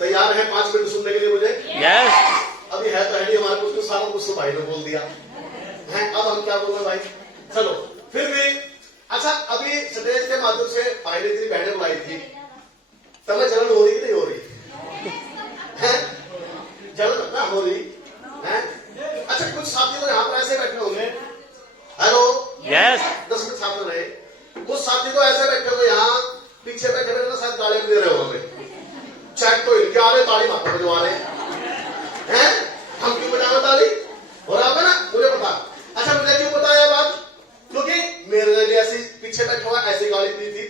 तैयार है 5 मिनट सुनने के लिए मुझे? यस। अभी है तो है नहीं हमारे कुछ तो सारा कुछ तो भाई ने बोल दिया है। अब हम क्या बोल रहे भाई? चलो फिर भी अच्छा, अभी स्टेज के माध्यम से भाई ने तेरी बहनें बुलाई थी, तुम्हें जलन हो रही कि नहीं हो रही है? जलन ना हो रही है? अच्छा, कुछ साथी तो यहाँ पर ऐसे बैठे होंगे, हेलो यस। 10 मिनट साथ में रहे, कुछ साथी तो ऐसे बैठे हुए यहाँ पीछे बैठे बैठे ना शायद गाली दे रहे हो हमें, चेक तो इनके आ रहे, ताली माता बजवा रहे हैं, हम क्यों बजावे ताली? हो रहा है ना, मुझे पता। अच्छा, मुझे क्यों पता है बात? क्योंकि मेरे ने भी ऐसी पीछे बैठा हुआ ऐसी गाली दी थी,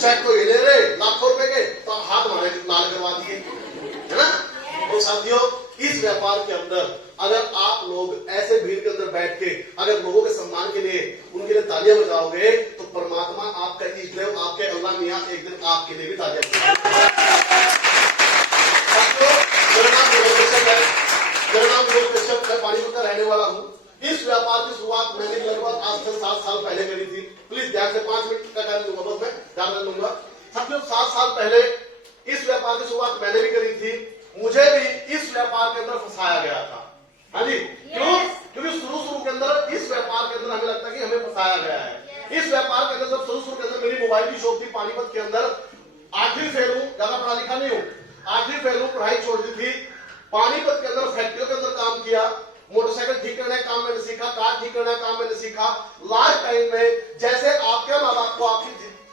चेक तो ले रहे लाखों रुपए के, तो हाथ हमारे लाल करवा दिए, है ना? तो साथियों, इस व्यापार के अंदर अगर आप लोग ऐसे भीड़ के अंदर बैठ के अगर लोगों के सम्मान के लिए उनके लिए तालियां बजाओगे तो परमात्मा आपका इष्ट देव आपके अल्लाह मियां एक दिन आपके लिए भी तालियां बजाएंगे। मेरा नाम विनोद कश्यप है, पानीपत का रहने वाला हूँ। इस व्यापार की शुरुआत मैंने लगभग आज से 7 साल पहले करी थी। प्लीज ध्यान से 5 मिनट का टाइम दूंगा, बस मैं ध्यान लूंगा। साथियों, 7 साल पहले इस व्यापार की शुरुआत मैंने भी करी थी। मुझे भी इस व्यापार के अंदर फंसाया गया था। हाँ जी, क्यों? क्योंकि शुरू के अंदर इस व्यापार के अंदर हमें लगता है कि हमें फंसाया गया है। इस व्यापार के अंदर जब शुरू के अंदर मेरी मोबाइल की शॉप थी पानीपत के अंदर, आखिरी फेल हूँ, ज्यादा पढ़ा लिखा नहीं हूँ, आखिरी फेल हूँ, पढ़ाई छोड़ दी थी। पानीपत के अंदर फैक्ट्रियों के अंदर काम किया, मोटरसाइकिल ठीक करने का काम मैंने सीखा, कार ठीक करने का काम मैंने सीखा। लास्ट टाइम में जैसे आपके माँ बाप को आपकी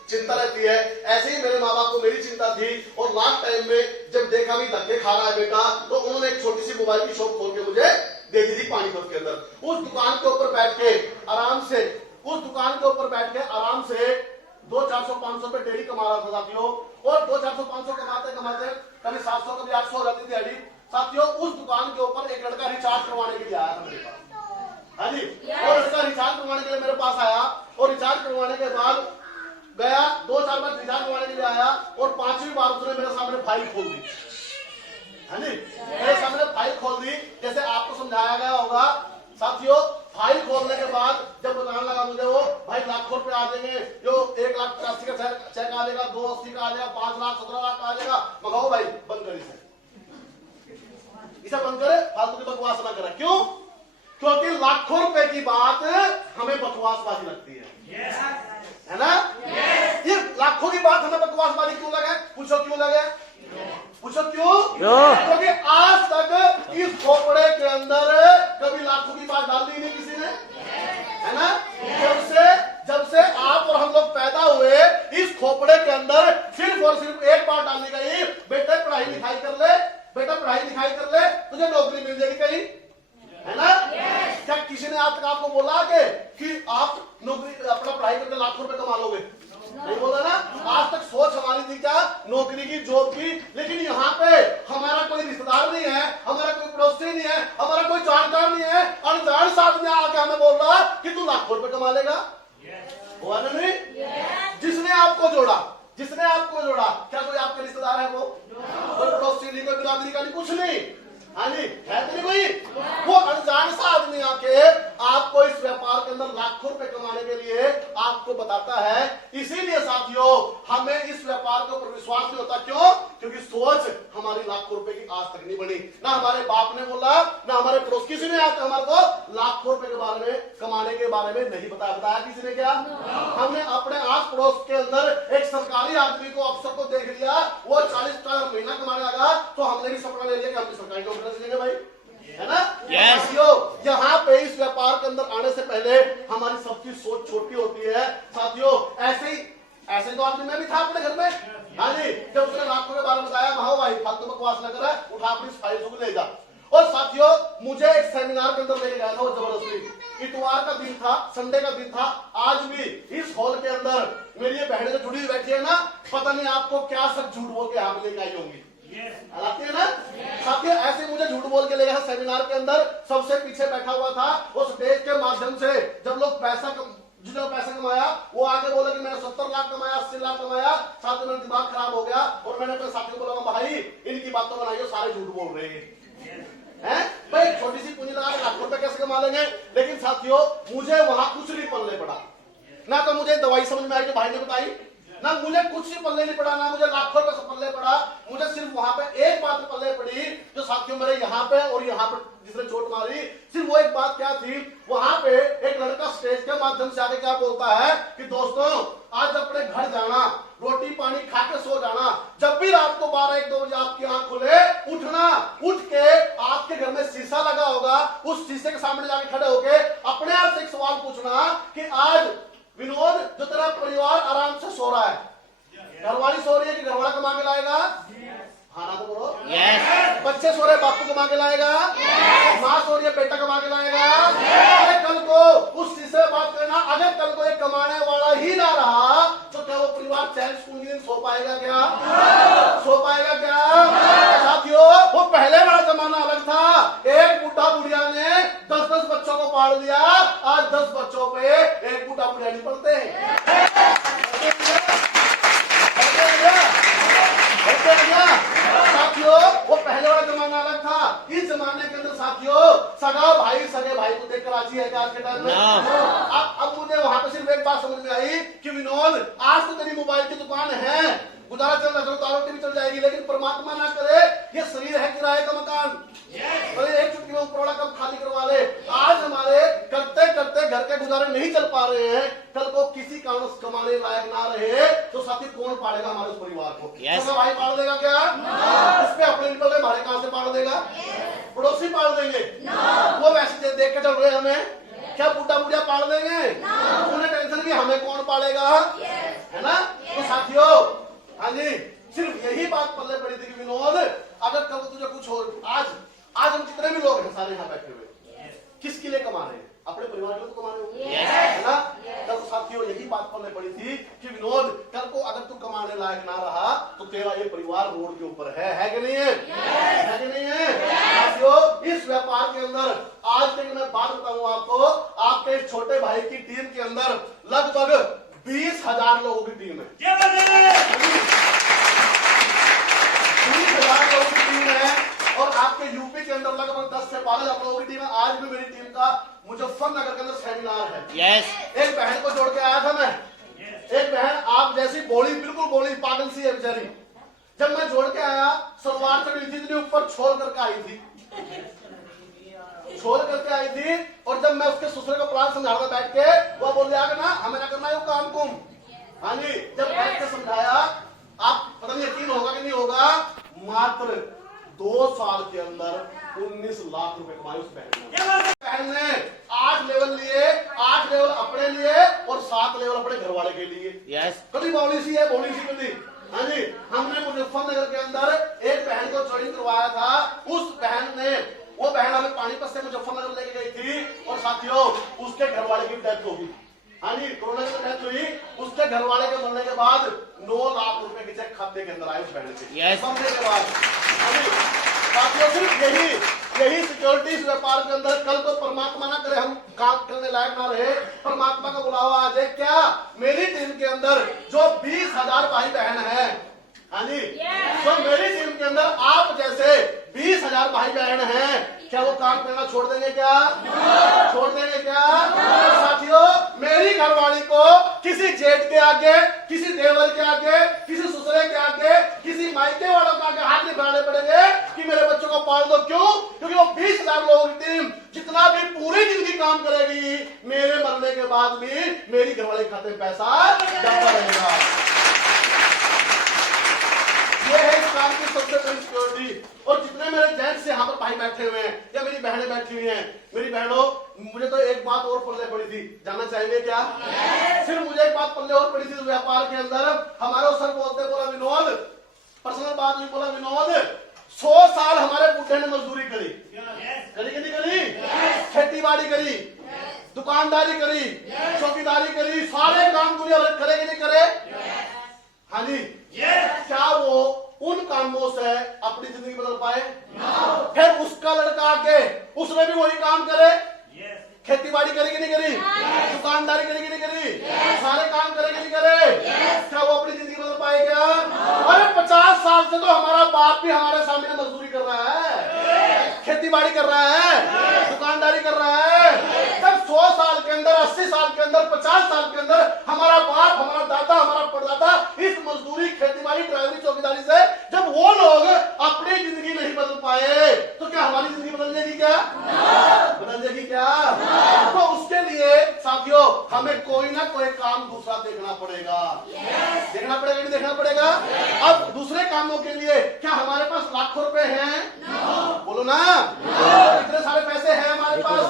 चिंता रहती है, ऐसे ही मेरे माँ बाप को मेरी चिंता थी। और लास्ट टाइम में जब देखा भी धक्के खा रहा है बेटा, तो उन्होंने एक छोटी सी मोबाइल की शॉप खोल के मुझे दे दी थी पानीपत के अंदर। उस दुकान के ऊपर बैठ के आराम से, उस दुकान के ऊपर बैठ के आराम से 200-400-500 रुपए डेली कमा रहा था साथियों। और 200-400-500 कमाते कमाते कभी 700 कभी 800 हो जाती थी दिहाड़ी। साथियों, उस दुकान के ऊपर एक लड़का रिचार्ज करवाने के लिए आया था मेरे पास। हाँ जी, वो लड़का रिचार्ज करवाने के लिए मेरे पास आया और रिचार्ज करवाने के बाद गया, 2-4 बार रिचार्ज करवाने के लिए आया और 5वीं बार उसने मेरे सामने फाइल खोल दी। हाँ जी, मेरे सामने फाइल खोल दी, जैसे आपको समझाया गया होगा। साथियों, फाइल खोलने के बाद जब बताने लगा मुझे वो, भाई लाखों रुपए आ जाएंगे, जो 1,85,000 का चेक आ जाएगा, 280 का आ जाएगा, 5 लाख 17 लाख का आ जाएगा। मगाओ भाई, बंद कर इसे बंद करे, फालतू की बकवास ना करे। क्यों? क्योंकि लाखों रुपए की बात हमें बकवासबाजी लगती है ना? ये लाखों की बात हमें बकवासबाजी क्यों लगे? पूछो क्यों लगे? पूछो क्यों? क्योंकि आज तक इस खोपड़े के अंदर कभी लाखों की बात डाल दी नहीं किसी ने, है ना? जब से आप और हम लोग पैदा हुए, इस खोपड़े के अंदर सिर्फ और सिर्फ एक बात डालनी गई, बेटे पढ़ाई लिखाई कर ले, बेटा पढ़ाई लिखाई कर ले, तुझे नौकरी मिल जाएगी कहीं, है ना? क्या किसी ने आज तक आपको बोला कि आप नौकरी अपना पढ़ाई करके लाखों रुपए कमा लोगे? नहीं बोला ना। आज तक सोच हमारी थी क्या? नौकरी की, जॉब की। लेकिन यहाँ पे हमारा कोई रिश्तेदार नहीं है, हमारा कोई पड़ोसी नहीं है, हमारा कोई जानकार नहीं है, अनजान साथ में आके हमें बोल रहा कि तू लाखों रुपए कमा लेगा। हुआ ना नहीं? जिसने आपको जोड़ा, जिसने आपको जोड़ा, क्या कोई आपके रिश्तेदार है? वो कोई पड़ोसी नहीं, कोई बिरादरी का नहीं, कुछ नहीं। हाँ जी, है तो नहीं कोई? वो अनजान सा आदमी आके आपको इस व्यापार के अंदर लाखों रुपए कमाने के लिए आपको बताता है। इसीलिए साथियों, हमें इस व्यापार के ऊपर विश्वास नहीं होता। क्यों? क्योंकि सोच हमारी लाखों रुपए की आज तक नहीं बनी। ना हमारे बाप ने बोला, ना हमारे पड़ोस, किसी ने आज हमारे को लाखों रुपए के बारे में, कमाने के बारे में नहीं बताया। बताया किसी ने क्या? हमने अपने आस पड़ोस के अंदर एक सरकारी आदमी को, अफसर को देख लिया, वो 40 लाख महीना कमाने लगा, तो हमने भी सपना ले लिया कि हम भी सरकारी नौकरी लेंगे भाई, है ना? yes. यहाँ पे इस व्यापार के अंदर आने से पहले हमारी सबकी सोच छोटी होती है साथियों। ऐसे तो आदमी मैं भी था अपने घर में। हाँ जी, जब उसने लाखों के बारे में बताया, महा भाई फालतू बकवास न करे, उठा अपनी फाइल को ले जा। और साथियों, मुझे एक सेमिनार के अंदर लेके गया था वो जबरदस्ती। इतवार का दिन था, संडे का दिन था। आज भी इस हॉल के अंदर मेरी ये बहनें जो जुड़ी हुई बैठी है ना, पता नहीं आपको क्या सब झूठ बोल के यहाँ लेके आई होंगी, आती है ना? साथियों, ऐसे मुझे झूठ बोल के ले गया सेमिनार के अंदर, सबसे पीछे बैठा हुआ था। उस स्टेज के माध्यम से जब लोग जिसने पैसा कमाया, वो आगे बोला कि मैंने 70 लाख कमाया, 80 लाख कमाया। साथ में मेरा दिमाग खराब हो गया और मैंने अपने साथियों को बोला, भाई इनकी बातों बनाइए, सारे झूठ बोल रहे हैं। भाई छोटी सी पूंजी लगा के लाखों रुपए कैसे कमा लेंगे? लेकिन साथियों, मुझे वहां कुछ नहीं पलने पड़ा। ना तो मुझे दवाई समझ में आई जो भाई ने बताई, ना मुझे कुछ ही पल्ले नहीं पड़ा, ना मुझे लाखों रुपए पल्ले पड़ा। मुझे सिर्फ वहां पे एक बात पल्ले पड़ी, जो साथियों मेरे यहाँ पे और यहाँ पे जिसने चोट मारी, सिर्फ वो एक बात क्या थी, वहां पे एक लड़का स्टेज के माध्यम से आके क्या बोलता है कि दोस्तों आज अपने घर जाना, रोटी पानी खा के सो जाना, जब भी रात को 12-1-2 बजे आपकी आंख खुले उठना, उठ के आपके घर में शीशा लगा होगा, उस शीशे के सामने जाके खड़े होके अपने आप से एक सवाल पूछना कि आज विनोद जो तेरा परिवार आराम से सो रहा है, घरवाली सो रही है कि घरवाला कमा के लाएगा? हाँ ना तो बोलो। yes. बच्चे सो रहे बापू कमा के लाएगा? yes. माँ सो रही है बेटा कमा के लाएगा? yes. कल को उस शीशे बात करना, अगर कल को एक कमाने वाला ही ना रहा तो क्या वो परिवार चैन स्कूल के दिन सो पाएगा क्या? सो पाएगा क्या? साथियों वो पहले वाला जमाना अलग था, एक बूढ़ा बुढ़िया ने 10-10 बच्चों को पाल दिया, आज 10 बच्चों पे एक बूढ़ा बुढ़िया नहीं पढ़ते हैं। साथियों वो पहले वाला जमाना अलग था, इस जमाने के अंदर साथियों सगा भाई सगे भाई को देखकर राजी है क्या आज के टाइम में? अब मुझे वहां पे सिर्फ एक बात समझ में आई कि विनोद आज तो तेरी मोबाइल की दुकान है, गुजारा चल रहा, चलो तारों भी चल जाएगी, लेकिन परमात्मा ना करे ये शरीर है किराए का मकान, एक चुटकी में ऊपर वाला कब खाली करवा ले। आज हमारे करते करते घर के गुजारे नहीं चल पा रहे हैं, कल को किसी कारण कमाने लायक ना रहे तो साथी कौन पालेगा हमारे उस परिवार को? तो भाई पाल देगा क्या? उस पे अपने निकल गए भाई कहां से पाल देगा? पड़ोसी पाल देंगे? वो वैसे देख के चल रहे हमें, क्या बूढ़ा बुढ़िया पाल देंगे? उन्हें टेंशन भी हमें कौन पालेगा, है ना? तो साथियों हाँ जी, सिर्फ यही बात पल्ले पड़ी थी कि विनोद अगर कल तुझे कुछ हो, आज हम जितने भी लोग हैं सारे यहाँ बैठे हुए किसके लिए कमा रहे हैं? अपने परिवार के लिए तो कमा रहे हो, है ना? कल साथियों यही बात पल्ले पड़ी थी कि विनोद कल को अगर तू कमाने लायक ना रहा तो तेरा ये परिवार रोड के ऊपर है कि नहीं है? है कि नहीं है? साथियों इस व्यापार के अंदर आज तक मैं बात बताऊं आपको, आपके इस छोटे भाई की टीम के अंदर लगभग 20,000 लोगों की टीम है। 20,000 लोगों की टीम है और आपके यूपी के अंदर लगभग 10 से 12,000 लोगों की टीम है। आज भी मेरी टीम का मुजफ्फरनगर के अंदर सेमिनार है। एक बहन को जोड़ के आया था मैं, एक बहन आप जैसी बोली, बिल्कुल बोली पागल सी है बेचारी, जब मैं जोड़ के आया सलवार चढ़ी थी इतनी ऊपर छोड़ करके आई थी, छोड़ करके आई थी, और जब मैं उसके ससुर को प्लान समझा रहा बैठ के, वो बोल दिया ना हमें ना करना है वो काम कुम। हाँ जी, जब बैठ के समझाया, आप पता नहीं यकीन होगा कि नहीं होगा, मात्र 2 साल के अंदर 19 लाख रुपए कमाए उस बहन ने। 8 लेवल लिए, 8 लेवल अपने लिए और 7 लेवल अपने घर वाले के लिए। कभी बोली सी है, बोली सी कभी। हाँ जी, हमने मुजफ्फरनगर के अंदर एक बहन को ज्वाइन करवाया था, उस बहन ने, वो बहन हमें पानीपत से मुजफ्फरनगर लेके गई थी और साथियों उसके घर वाले की डेथ हो गई। हाँ जी, कोरोना से डेथ हुई, उसके घर वाले के मरने के बाद 9 लाख रुपए के चेक खाते के अंदर आए उस बहन के मरने के बाद। हाँ जी, साथियों सिर्फ यही सिक्योरिटी इस व्यापार के अंदर, कल को परमात्मा ना करे हम काम करने लायक ना रहे, परमात्मा का बुलावा आ जाए, क्या मेरी टीम के अंदर जो 20,000 भाई बहन है, हाँ जी, तो मेरी टीम के अंदर आप जैसे 20,000 भाई बहन हैं, क्या वो काम करना छोड़ देंगे क्या? छोड़ देंगे क्या? साथियों मेरी घरवाली को किसी जेठ के आगे, किसी देवर के आगे, किसी ससुरे के आगे, किसी मायके वालों के आगे हाथ नहीं बढ़ाने पड़ेंगे कि मेरे बच्चों को पाल दो। क्यों? क्योंकि वो 20,000 लोगों की टीम जितना भी पूरी जिंदगी काम करेगी, मेरे मरने के बाद भी मेरी घरवाली खाते में पैसा जाता रहेगा। ये है इस काम की सबसे बड़ी सिक्योरिटी। और जितने मेरे जेंट्स यहाँ पर भाई बैठे हुए हैं या मेरी बहनें बैठी हुई हैं, मेरी बहनों मुझे तो एक बात और पल्ले पड़ी थी, जानना चाहेंगे क्या? सिर्फ मुझे एक बात पल्ले और पड़ी थी व्यापार के अंदर। हमारे सर बोलते, बोला विनोद, पर्सनल बात नहीं, बोला विनोद 100 साल हमारे बुढ़े ने मजदूरी करी, करी कि नहीं करी? खेती बाड़ी करी, दुकानदारी करी, चौकीदारी करी, सारे काम दुनिया भर करे कि नहीं करे? हाँ जी, क्या वो उन कामों से अपनी जिंदगी बदल पाए? फिर उसका लड़का आके उसने भी वही काम करे, खेती बाड़ी करी कि नहीं करी? दुकानदारी करी कि नहीं करी? सारे काम करे कि नहीं करे? क्या वो अपनी जिंदगी बदल पाए क्या? अरे 50 साल से तो हमारा बाप भी हमारे सामने मजदूरी कर रहा है, खेती बाड़ी कर रहा है, दुकानदारी कर रहा है। जब 100 साल के अंदर 80 साल के अंदर, 50 साल के अंदर हमारा बाप, हमारा दादा, हमारा परदादा इस मजदूरी, खेतीबाड़ी, ड्राइवरी, चौकीदारी से जब वो लोग अपनी जिंदगी नहीं बदल पाए तो क्या हमारी जिंदगी बदल जाएगी? क्या बदल जाएगी? क्या? तो उसके लिए साथियों हमें कोई ना कोई काम दूसरा देखना पड़ेगा। देखना पड़ेगा, नहीं देखना पड़ेगा? अब दूसरे कामों के लिए क्या हमारे पास लाखों रुपए हैं? बोलो ना। इतने सारे पैसे हैं हमारे पास,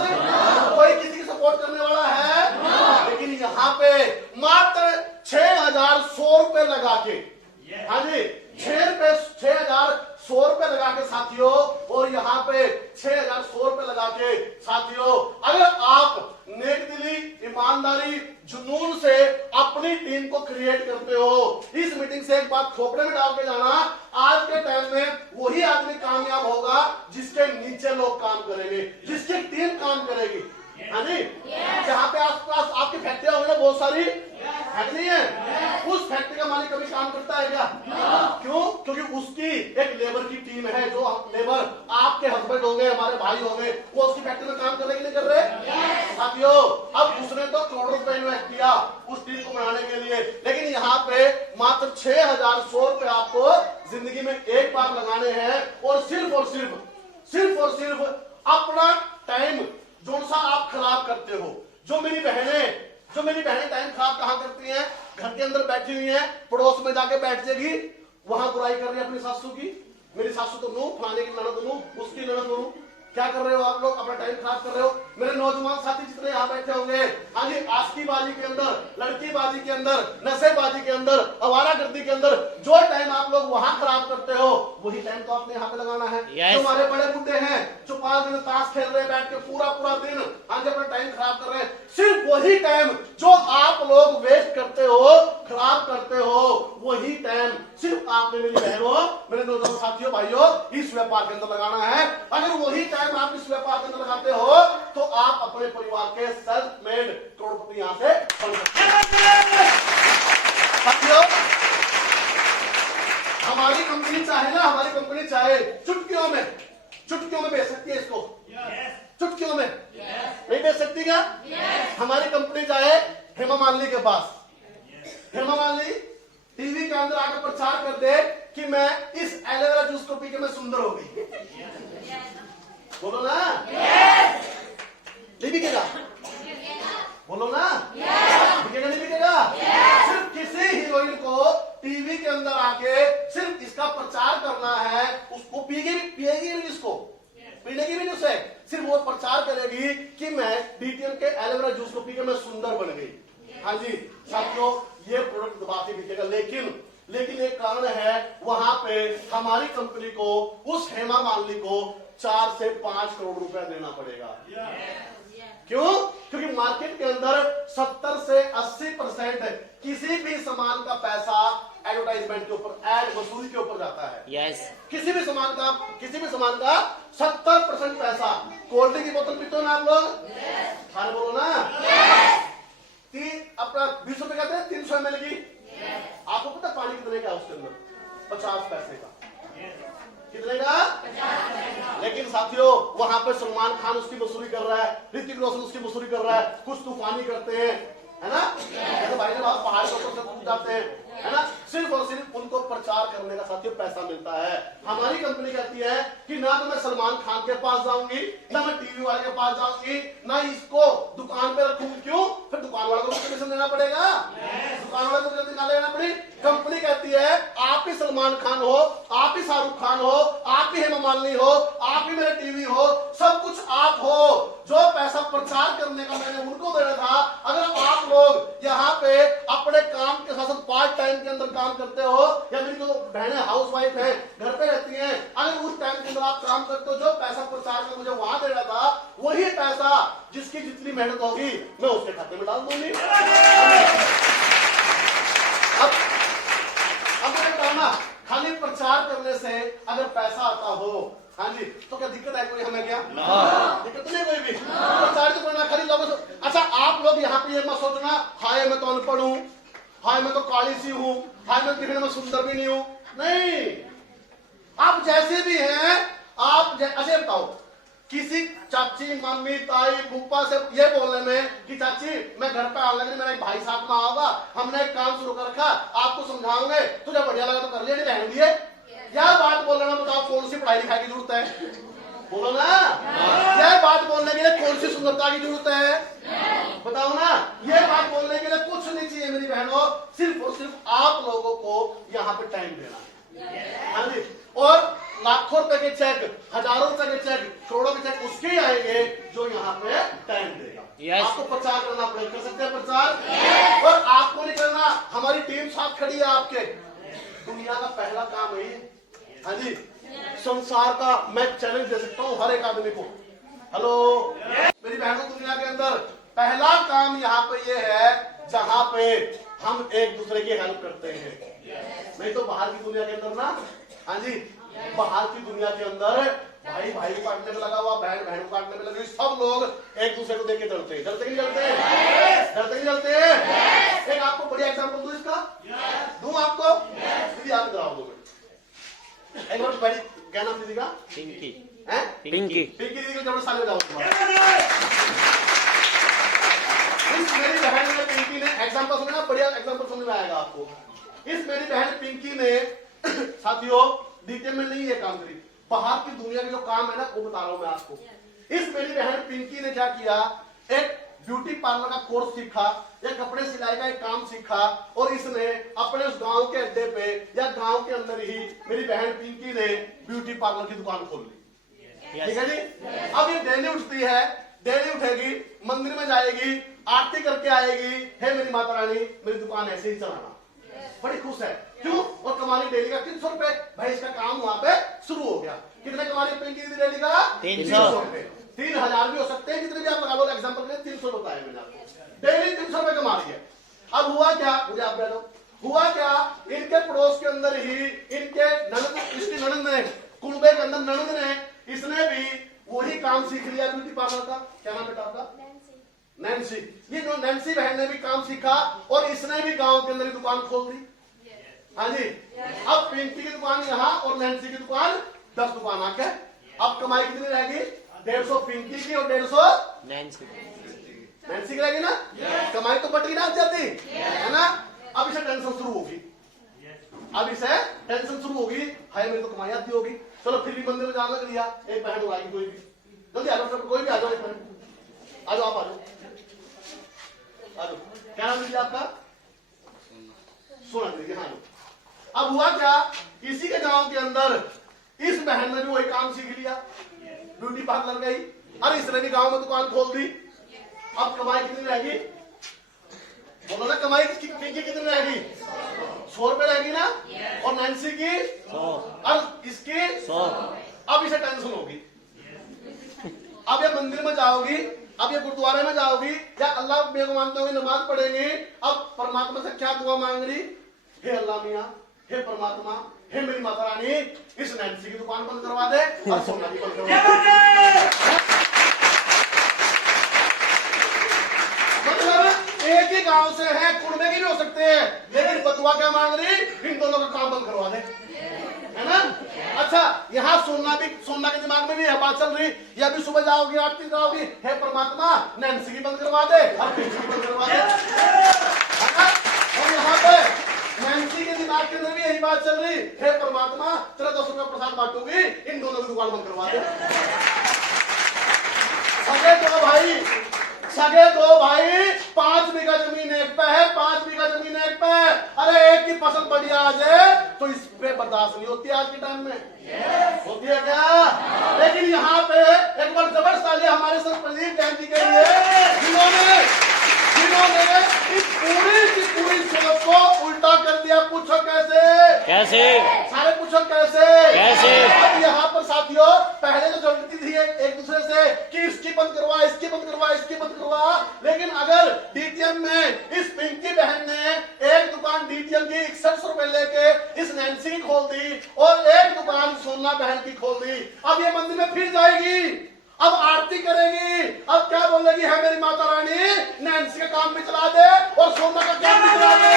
कोई किसी की सपोर्ट करने वाला है? लेकिन यहाँ पे मात्र 6,100 रुपए लगा के, हाँ जी, 6,100 रुपए लगा के साथियों, और यहाँ पे 6,100 रुपए लगा के साथियों, अगर आप नेकदिली, ईमानदारी, जुनून से अपनी टीम को क्रिएट करते हो, इस मीटिंग से एक बात खोपड़े में डाल के जाना, आज के टाइम में वही आदमी कामयाब होगा जिसके नीचे लोग काम करेंगे, जिसकी टीम काम करेगी। हाँ जी, जहाँ पे आसपास आपकी फैक्ट्रियां होंगी बहुत सारी, फैक्ट्री है, उस फैक्ट्री का मालिक कभी काम करता है क्या? क्यों? क्योंकि उसकी एक लेबर की टीम है, जो लेबर आपके हस्बैंड होंगे, हमारे भाई होंगे, वो उसकी फैक्ट्री में काम करने के लिए कर रहे हैं। साथियों अब उसने तो करोड़ों रुपए इन्वेस्ट किया उस टीम को बनाने के लिए, लेकिन यहाँ पे मात्र 6,100 रुपए आपको जिंदगी में एक बार लगाने हैं, और सिर्फ अपना टाइम जो सा आप खराब करते हो। जो मेरी बहनें टाइम खराब कहां करती हैं? घर के अंदर बैठी हुई हैं, पड़ोस में जाके बैठ जाएगी, वहां बुराई कर रही है अपनी सासू की, मेरी सासू तो नू, फलाने की ननद नू, उसकी ननद नू। क्या कर रहे हो आप लोग? अपना टाइम खराब कर रहे हो। मेरे नौजवान साथी जितने यहाँ बैठे होंगे, हाँ जी, आस्तीबाजी के अंदर, लड़कीबाजी के अंदर, नशेबाजी के अंदर, आवारागर्दी के अंदर जो टाइम आप लोग वहां खराब करते हो, वही टाइम तो आपने यहाँ पे लगाना है। जो हमारे बड़े बुड्ढे हैं जो 5 दिन ताश खेल रहे हैं बैठ के पूरा दिन, हाँ जी, अपना टाइम खराब कर रहे हैं, सिर्फ वही टाइम जो आप लोग वेस्ट करते हो, खराब करते हो, वही टाइम सिर्फ आपने, मेरी बहनों, मेरे नौजवान साथियों, भाइयों, इस व्यापार के अंदर लगाना है। अगर वही टाइम आप इस व्यापार के अंदर लगाते हो तो आप अपने परिवार के सेल्फ मेड करोड़पति यहां से बन सकते हैं। साथियों हमारी कंपनी चाहे चुटकियों में बेच सकती है इसको, चुटकियों में नहीं बेच सकती क्या? हमारी कंपनी चाहे हेमा मालिनी के पास, हेमा मालिनी टीवी के अंदर आकर प्रचार कर दे कि मैं इस एलोवेरा जूस को पी के मैं सुंदर हो गई, बोलो ना, नहीं बिकेगा? बोलो ना, बिकेगा नहीं बिकेगा? सिर्फ किसी हीरोइन को टीवी के अंदर आके सिर्फ इसका प्रचार करना है, उसको पिएगी भी इसको, पीने की भी नहीं उसे, सिर्फ वो प्रचार करेगी कि मैं डीटीएम के एलोवेरा जूस को पी के मैं सुंदर बन गई। हाँ जी साथियों, ये प्रोडक्ट दबाते बिकेगा, लेकिन एक कारण है, वहां पे हमारी कंपनी को उस हेमा मालिनी को 4 से 5 करोड़ रुपया देना पड़ेगा। क्यों? क्योंकि मार्केट के अंदर 70 से 80% किसी भी सामान का पैसा एडवर्टाइजमेंट के ऊपर, एड वसूली के ऊपर जाता है। किसी भी सामान का 70% पैसा। कोल्ड ड्रिंक की बोतल पीते हो ना आप लोग? अरे बोलो ना, अपना 20 रुपए कहते हैं 300 ml की। आपको पता पानी कितने का उसके अंदर? 50 पैसे का। कितने का? लेकिन साथियों वहां पर सलमान खान उसकी वसूली कर रहा है, ऋतिक रोशन उसकी वसूली कर रहा है, कुछ तूफानी करते हैं, है ना, जैसे भाई ने बात पहाड़ के ऊपर से कूद जाते हैं, है ना, सिर्फ और सिर्फ उनको प्रचार करने का साथियों पैसा मिलता है। हमारी कंपनी कहती है कि ना तो मैं सलमान खान के पास जाऊंगी, ना मैं टीवी वाले के पास जाऊंगी, ना इसको दुकान पे रखूंगी। क्यों? फिर दुकान वाले को कमीशन देना पड़ेगा, दुकान वाले को निकाल लेना पड़ेगी। कंपनी कहती है आप ही सलमान खान हो, आप ही शाहरुख खान हो, आप ही हेमा मालिनी हो, आप ही मेरे टीवी हो, सब कुछ आप हो। जो पैसा प्रचार करने का मैंने उनको देना था, अगर आप लोग यहाँ पे अपने काम के साथ पार्ट टाइम के अंदर काम करते हो, या मेरी जो बहनें हाउस वाइफ है घर पे रहती हैं, अगर उस टाइम के अंदर आप काम करते हो, जो पैसा प्रचार में मुझे वहां देना था, वही पैसा जिसकी जितनी मेहनत होगी मैं उसके खाते में डाल दूंगी। अब मुझे बताना, खाली प्रचार करने से अगर पैसा आता हो, हाँ जी, तो क्या दिक्कत है कोई हमें? क्या दिक्कत नहीं कोई भी, प्रचार तो करना खाली लोगों से। अच्छा आप लोग यहाँ पे ये मत सोचना हाय मैं तो अनपढ़ हूँ, हाय मैं तो काली सी हूँ, हाय मैं दिखने में सुंदर भी नहीं हूँ। नहीं, आप जैसे भी हैं, आप अच्छा बताओ, किसी चाची मम्मी ताई फूफा से ये बोलने में कि चाची मैं घर पे आने लगी, मेरा एक भाई साथ में आओगा, हमने एक काम शुरू कर रखा, आपको समझाओगे, तुझे बढ़िया लगा तो कर लिया, नहीं रहने दिए। क्या बात बोल रहे ना, बताओ कौन सी पढ़ाई लिखाई की जरूरत है? बोलो ना। यह बात बोलने के लिए कौन सी सुंदरता की जरूरत है? बताओ ना। यह बात बोलने के लिए कुछ नहीं चाहिए मेरी बहनों, सिर्फ और सिर्फ आप लोगों को यहाँ पे टाइम देना है। हाँ जी। और लाखों रुपए के चेक, हजारों रुपए के चेक, करोड़ों के चेक उसके आएंगे जो यहाँ पे टाइम देगा। आपको प्रचार करना पड़ेगा, कर सकते हैं प्रचार। और आपको नहीं करना, हमारी टीम साथ खड़ी है आपके। दुनिया का पहला काम है, हाँ जी, संसार का मैं चैलेंज दे सकता हूँ हर एक आदमी को। हेलो मेरी बहनों, दुनिया के अंदर पहला काम यहाँ पे ये है जहाँ पे हम एक दूसरे की हेल्प करते हैं। नहीं तो बाहर की दुनिया के अंदर ना, हाँ जी, बाहर की दुनिया के अंदर भाई भाई को काटने में लगा हुआ, बहन बहन को काटने में लगी, सब लोग एक दूसरे को देख के डरते हैं। डरते नहीं डरते? डरते नहीं डरते? एक आपको बढ़िया एग्जाम्पल दूं इसका, दूं आपको? दीदी आप इधर आओ 2 मिनट। एक बार बड़ी, क्या नाम दीदी का? पिंकी। हैं? पिंकी। पिंकी दीदी को जबरदस्त साले जाओ तुम्हारा। इस मेरी बहन ने, पिंकी ने एग्जाम्पल सुना ना, बढ़िया एग्जाम्पल समझ में आएगा आपको। इस मेरी बहन पिंकी ने साथियों डिटेल में नहीं ये काम करी, बाहर की दुनिया के जो काम है ना वो बता रहा हूं मैं आपको। इस मेरी बहन पिंकी ने क्या किया, एक ब्यूटी पार्लर का कोर्स सीखा, या कपड़े सिलाई का एक काम सीखा, और इसने अपने उस गांव के अड्डे पे या गांव के अंदर ही मेरी बहन पिंकी ने ब्यूटी पार्लर की दुकान खोल ली। ठीक है जी। अब ये डेली उठती है, डेली उठेगी, मंदिर में जाएगी, आरती करके आएगी, हे मेरी माता रानी मेरी दुकान ऐसे ही चलाना। बड़ी खुश है, क्यों? और कमाली डेली का 300 रुपए, भाई इसका काम वहां पे शुरू हो गया। कितने कमाली पिंकी दीदी डेली का? 300 रुपए। 3000 भी हो सकते हैं, कितने भी आप लगा लो, एग्जाम्पल के लिए 300 बताया मैंने आपको, डेली 300 रुपए कमा रही है। अब हुआ क्या, मुझे आप बैठो, हुआ क्या, इनके पड़ोस के अंदर ही इनके ननद, इसकी ननद ने, कुलबे के अंदर ननद ने, इसने भी वही काम सीख लिया ब्यूटी पार्लर का। क्या नाम बेटा आपका? नैन्सी। ये जो नैन्सी बहन ने भी काम सीखा और इसने भी गांव के अंदर ही दुकान खोल दी। हाँ जी। अब पिंकी की दुकान यहाँ और नैन्सी की दुकान, 10 दुकान आके, अब कमाई कितनी रहेगी? 150 पिंकी की और 150 नैन्सी की रहेगी ना। कमाई तो बटी ना जाती है ना। अब इसे टेंशन शुरू होगी, अब इसे टेंशन शुरू होगी, हाय मेरी तो कमाई आती होगी, चलो फिर भी मंदिर में जाने लग लिया। एक बहन होगी, कोई भी जल्दी आ जाओ, कोई भी आ जाओ, आ जाओ, आप आ जाओ, आ जाओ। क्या नाम लीजिए आपका? सोना दीजिए। हाँ, अब हुआ क्या, इसी के गांव के अंदर इस बहन ने भी वही काम सीख लिया, ब्यूटी पार्लर गई, अरे इसने भी गांव में दुकान खोल दी। अब कमाई कितनी रहेगी? बोलो ना, कमाई पिंकी कितनी रहेगी? 100 रुपए रहेगी ना। और नैन्सी की 100, और इसकी 100। अब इसे टेंशन होगी, अब ये मंदिर में जाओगी, अब ये गुरुद्वारे में जाओगी, या अल्लाह को मानते हुए नमाज पढ़ेंगे, अब परमात्मा से क्या दुआ मांग रही, हे अल्लाह मियां, हे परमात्मा, हे मेरी माता रानी, इस नैन्सी की दुकान बंद करवा दे और सोना की बंद करवा दे। मतलब एक ही गांव से है, कुड़मे की भी हो सकते हैं, लेकिन बदुआ क्या मांग रही, इन दोनों का काम बंद करवा दे, है ना। अच्छा, यहाँ सोना के दिमाग में भी यह बात चल रही, या भी सुबह जाओगी, आरती कराओगी, हे परमात्मा नैन्सी की बंद करवा दे और पिंकी की बंद करवा दे, है ना। और यहाँ पे नैन्सी के दिमाग के अंदर भी यही बात चल रही, हे परमात्मा चलो 10 रुपये प्रसाद बांटूंगी, इन दोनों की दुकान बंद करवा दे। सगे दो भाई 5 बीघा जमीन एक पे है, 5 बीघा जमीन एक पे है, अरे एक की फसल बढ़िया आ जाए तो इस पे बर्दाश्त नहीं होती आज के टाइम में, होती है क्या? लेकिन यहाँ पे एक बार जबरदस्त हमारे सर प्रदीप जैन जी के लिए, जिन्होंने इस पूरी सोच को उल्टा कर दिया। पूछो कैसे? कैसे? सारे पूछो कैसे? कैसे? अब यहाँ पर साथियों पहले तो झगड़ती थी एक दूसरे से कि इसकी बंद करवा, इसकी बंद करवा, इसकी बंद करवा, लेकिन अगर डीटीएम में इस पिंकी बहन ने एक दुकान डीटीएम की 61 रुपए लेके इस नैन्सी की खोल दी और एक दुकान सोना बहन की खोल दी, अब ये मंदिर में फिर जाएगी, अब आरती करेगी, अब क्या बोलेगी, है मेरी माता रानी नैन्सी का काम भी चला दे और सोना का काम भी चला दे,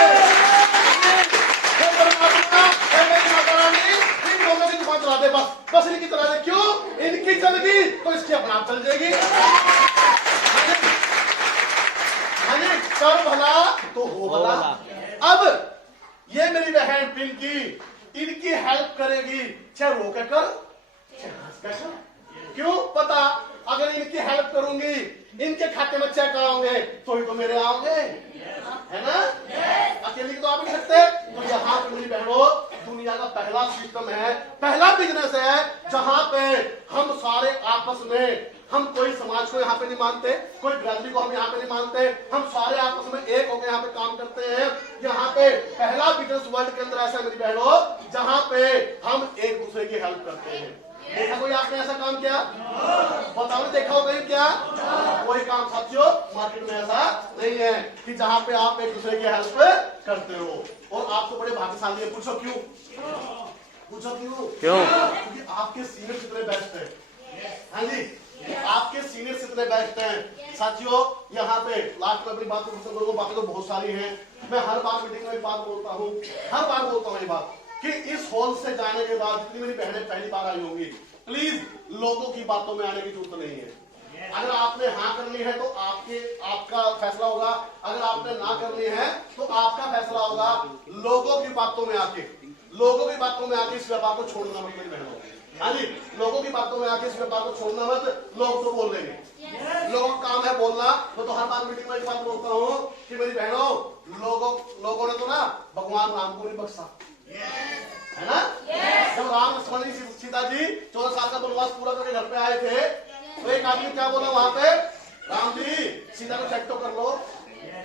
है मेरी माता रानी इन दोनों की दुकान चला दे, बस इनकी चला दे। क्यों? इनकी चल चलेगी तो इसकी अपना आप चल जाएगी। कर भला तो हो भला। अब ये मेरी बहन पिंकी इनकी हेल्प करेगी, चाहे रो के कर चाहे हंस के कर। क्यों? पता अगर इनकी हेल्प करूंगी इनके खाते में चेक आओगे तो ही तो मेरे आओगे, है ना? अकेली तो आप नहीं सकते। तो यहाँ पे मेरी बहनों दुनिया का पहला सिस्टम है, पहला बिजनेस है जहां पे हम सारे आपस में, हम कोई समाज को यहाँ पे नहीं मानते, कोई बिरादरी को हम यहाँ पे नहीं मानते, हम सारे आपस में एक होकर यहाँ पे काम करते हैं। यहाँ पे पहला बिजनेस वर्ल्ड के अंदर ऐसा है मेरी बहनों जहाँ पे हम एक दूसरे की हेल्प करते हैं। देखा कोई आपने ऐसा काम किया? बताओ, देखा हो कहीं क्या? कोई काम साथियों मार्केट में ऐसा नहीं है कि जहाँ पे आप एक दूसरे की हेल्प करते हो। और आप तो बड़े भाग्यशाली है। पूछो क्यों? पूछो क्यों? क्योंकि आपके सीनियर कितने बेस्ट है। हाँ जी, आपके सीनियर कितने बेस्ट हैं साथियों। यहाँ पे लास्ट में अपनी बात को खत्म करूंगा, बातें तो बहुत सारी हैं। मैं हर बार मीटिंग में एक बात बोलता हूँ, हर बार बोलता हूँ ये बात कि इस हॉल से जाने के बाद जितनी मेरी बहनें पहली बार आई होंगी, प्लीज लोगों की बातों में आने की जरूरत नहीं है। अगर आपने हाँ करनी है तो आपका फैसला होगा, अगर आपने ना करनी है तो आपका फैसला होगा। लोगों की बातों में आके इस व्यापार को छोड़ना मत मेरी बहनों। हाँ जी, लोगों की बातों में आके इस व्यापार को छोड़ना मत। लोग तो बोल लेंगे, लोगों का काम है बोलना। तो हर बार मीटिंग में एक बात बोलता हूँ कि मेरी बहनों लोगों ने तो ना भगवान राम को नहीं बख्शा, है ना? जब राम लक्ष्मण जी सीता जी 14 साल का वनवास पूरा करके घर पे आए थे तो एक आदमी क्या बोला वहां पे, राम जी सीता को चेक तो कर लो।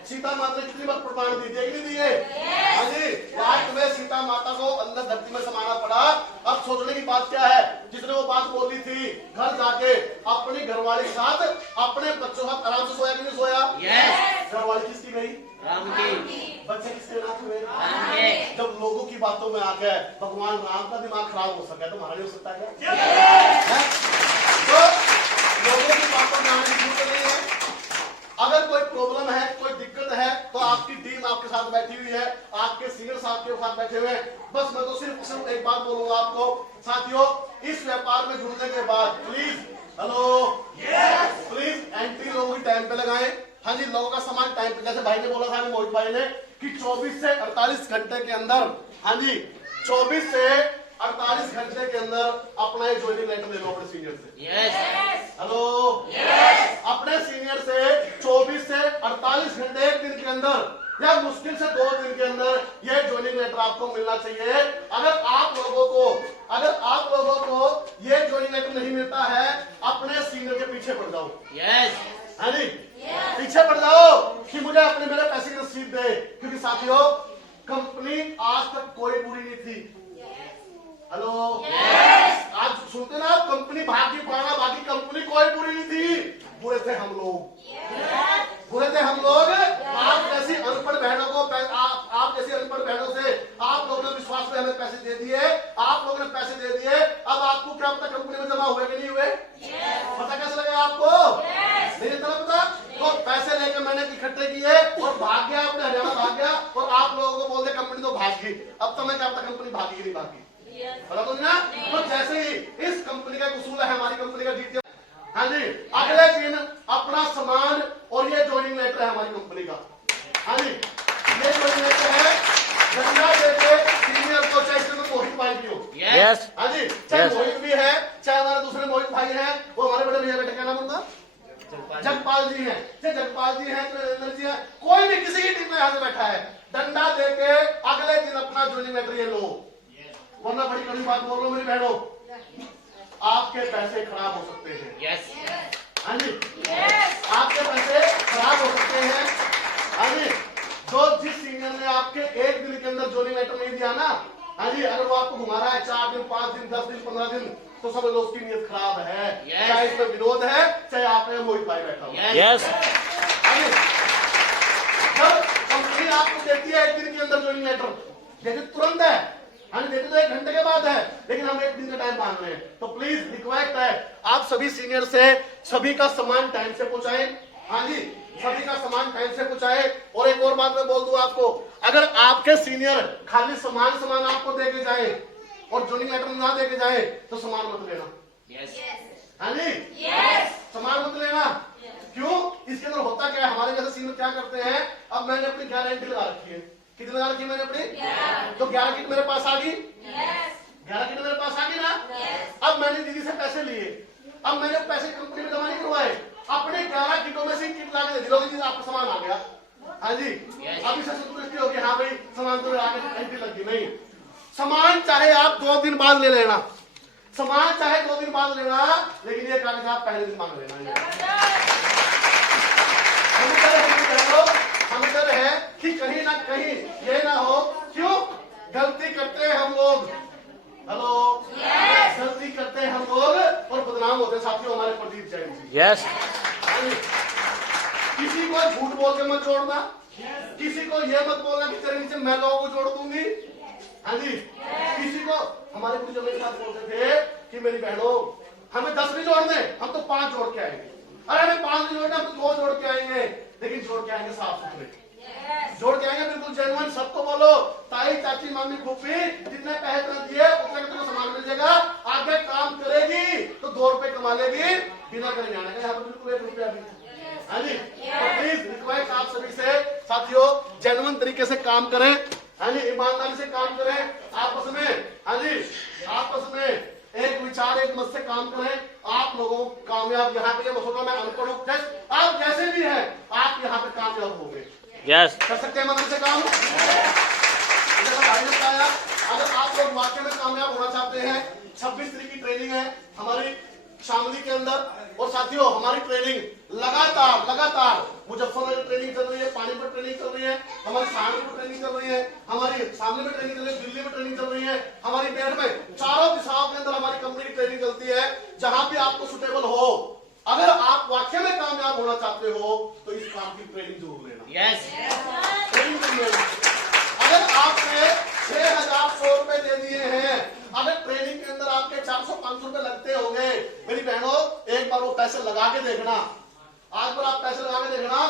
सीता माता ने कितनी बार प्रमाण दी, नहीं दिए? हाँ जी, लास्ट में सीता माता को अंदर धरती में समाना पड़ा। अब सोचने की बात क्या है, जिसने वो बात बोली थी घर जाके अपनी घरवाली के साथ अपने बच्चों के साथ आराम से सोया कि नहीं सोया? घरवाली किसकी गई? राम की। बच्चे किसके नाथ हुए? राम के। जब लोगों की बातों में आ गए भगवान राम का दिमाग खराब हो सका तो हमारा नहीं हो सकता क्या? तो लोगों की बातों में आने की जरूरत नहीं है। अगर कोई प्रॉब्लम है, कोई दिक्कत है तो आपकी टीम आपके साथ बैठी हुई है, आपके सीनियर साहब के साथ बैठे हुए हैं। बस मैं तो सिर्फ एक बात बोलूंगा आपको साथियों, इस व्यापार में जुड़ने के बाद प्लीज प्लीज एंट्री लोगों की टाइम पे लगाएं। हाँ जी, लोगों का सामान टाइम पे, जैसे भाई ने बोला था मोहित भाई ने कि 24 से 48 घंटे के अंदर, हाँ जी 24 से 48 घंटे के अंदर अपना एक ज्वाइनिंग लेटर ले लो अपने सीनियर से। अपने सीनियर से 24 से 48 घंटे, एक दिन के अंदर या मुश्किल से 2 दिन के अंदर ये ज्वाइनिंग लेटर आपको मिलना चाहिए। अगर आप लोगों को ये ज्वाइनिंग लेटर नहीं मिलता है, अपने सीनियर के पीछे पड़ जाओ। हाँ जी, पीछे पड़ जाओ कि मुझे अपने मेरे पैसे की रसीद दे। क्योंकि साथियों कंपनी आज तक कोई बुरी नहीं थी। हेलो, आज सुनते ना आप, कंपनी भागी पुराना भागी, कंपनी कोई बुरी नहीं थी। बुरे थे हम लोग, बुरे थे हम लोग। आप जैसी अनपढ़ बहनों को, आप जैसी अनपढ़ बहनों से आप लोगों ने विश्वास में हमें पैसे दे दिए, आप लोगों ने पैसे दे दिए। अब आपको क्या पता कंपनी में जमा हुए कि नहीं हुए? पता कैसे लगेगा आपको? नहीं इतना पता। तो पैसे लेकर मैंने इकट्ठे किए और भाग गया, अपने हरियाणा भाग गया और आप लोगों को बोलते कंपनी तो भाग गई। अब तो मैं क्या पता कंपनी भागी कि नहीं भागी, पता तो नहीं ना। तो जैसे ही इस कंपनी का उसूल है, हमारी कंपनी का डिटेल, हाँ जी, अगले दिन अपना सामान और ये ज्वाइनिंग लेटर है हमारी कंपनी का। हाँ जी, ये ज्वाइनिंग लेटर है गंगा देके सीनियर को, चाहे इसमें मोहित भाई की हो। हाँ जी, चाहे मोहित भी है, चाहे हमारे दूसरे मोहित भाई हैं, वो हमारे बड़े भैया बेटे क्या नाम उनका? जगपाल जी हैं। चाहे जगपाल जी हैं, जी है, कोई भी किसी की टीम में यहाँ पे बैठा है, डंडा देके अगले दिन अपना ज्वाइनिंग लेटर ये लो। वरना बड़ी बड़ी बात बोल लो मेरी बहनों, आपके पैसे खराब हो सकते हैं। हाँ जी, आपके पैसे खराब हो सकते हैं। हाँ जी, जो जिस सीनियर ने आपके एक दिन के अंदर ज्वाइनिंग लेटर नहीं दिया ना, हाँ जी, अगर वो आपको घुमा रहा है 4 दिन 5 दिन 10 दिन 15 दिन, तो समझ लो उसकी नीयत खराब है। चाहे इसमें विरोध है, चाहे आपने मोहित भाई बैठा हो। हाँ जी, जब कंपनी आपको देती है एक दिन के अंदर ज्वाइनिंग लेटर, जैसे तुरंत है, हम देते तो 1 घंटे के बाद है, लेकिन हम 1 दिन का टाइम मांग रहे हैं। तो प्लीज रिक्वेस्ट है आप सभी सीनियर से, सभी का सामान टाइम से पहुंचाएं। हाँ जी, सभी का सामान टाइम से पहुंचाएं। और एक और बात मैं बोल दूं आपको, अगर आपके सीनियर खाली सामान आपको दे के जाए और ज्वाइनिंग लेटर ना दे के जाए तो सामान मत लेना। हाँ जी, सामान मत लेना। क्यों? इसके अंदर होता क्या है, हमारे जैसे सीन क्या करते हैं, अब मैंने अपनी गारंटी लगा रखी है, कितनी लगा रखी है मैंने अपनी, तो 11 किट मेरे पास आ गई, 11 किट मेरे पास आ गई ना। अब मैंने दीदी से पैसे लिए, अब मैंने पैसे कंपनी में जमा नहीं करवाए, अपने 11 किटों में से किट ला के दे दी, दीदी आपका सामान आ गया। हाँ जी, अब इसे संतुष्टि होगी, हाँ भाई सामान तो आगे घंटी लग गई। नहीं, सामान चाहे आप 2 दिन बाद ले लेना, सामान चाहे 2 दिन बाद लेना, लेकिन ये कागज आप पहले दिन मांग लेना। हम डर है कि कहीं ना कहीं ये ना हो, क्यों गलती करते हैं हम लोग, हेलो, गलती करते हैं हम लोग और बदनाम होते हैं साथियों हमारे प्रदीप जैन जी। यस, किसी को झूठ बोल के मत जोड़ना, किसी को ये मत बोलना कि तेरे नीचे मैं लोगों को जोड़ दूंगी। हाँ जी, किसी को, हमारे कुछ मेरे साथ बोलते थे कि मेरी बहनों हमें 10 नहीं जोड़ने, हम तो 5 जोड़ के आएंगे, अरे हमें 5 नहीं जोड़ने, हम तो 2 जोड़ के आएंगे, लेकिन जोड़ के आएंगे साफ सुथरे, जोड़ के आएंगे बिल्कुल जेन्युइन। सबको बोलो ताई चाची मामी फूफी जितने पैसे तुमने दिए उतने तुमको सामान मिल जाएगा, आगे काम करेगी तो 2 रुपए कमा लेगी, बिना कहीं जाने का, यहाँ पर बिल्कुल 1 रुपया भी। हाँ जी, तो प्लीज रिक्वेस्ट आप सभी से साथियों, जेन्युइन तरीके से काम करें। हाँ जी, ईमानदारी से काम करें आपस में। हाँ जी, आपस में एक विचार एक मत से काम करें, आप लोगों को कामयाब, यहाँ पे मसला मैं अनपढ़ हूँ, आप जैसे भी हैं आप यहाँ पे कामयाब होंगे। यस, कर सकते हैं मन से काम। जैसा भाई ने बताया, अगर आप लोग वाकई में कामयाब होना चाहते हैं, 26 तारीख की ट्रेनिंग है हमारी शामली के अंदर, और साथियों हमारी ट्रेनिंग लगातार मुजफ्फरनगर ट्रेनिंग चल रही है, पानीपत ट्रेनिंग चल रही है, हमारी सहारनपुर ट्रेनिंग चल रही है, हमारी सामने में ट्रेनिंग चल रही है, दिल्ली में ट्रेनिंग चल रही है, हमारी मेरठ में, चारों दिशाओं के अंदर हमारी कंपनी की ट्रेनिंग चलती है। जहां भी आपको सुटेबल हो, अगर आप वाकई में कामयाब होना चाहते हो तो इस काम की ट्रेनिंग जरूर लेना। यस, ट्रेनिंग जरूर लेना। अगर आपने 6,100 रुपए दे दिए हैं, अगर ट्रेनिंग के अंदर आपके 400-500 रुपए लगते होंगे, मेरी बहनों एक बार वो पैसे लगा के देखना, आज पर आप पैसे लगा के देखना,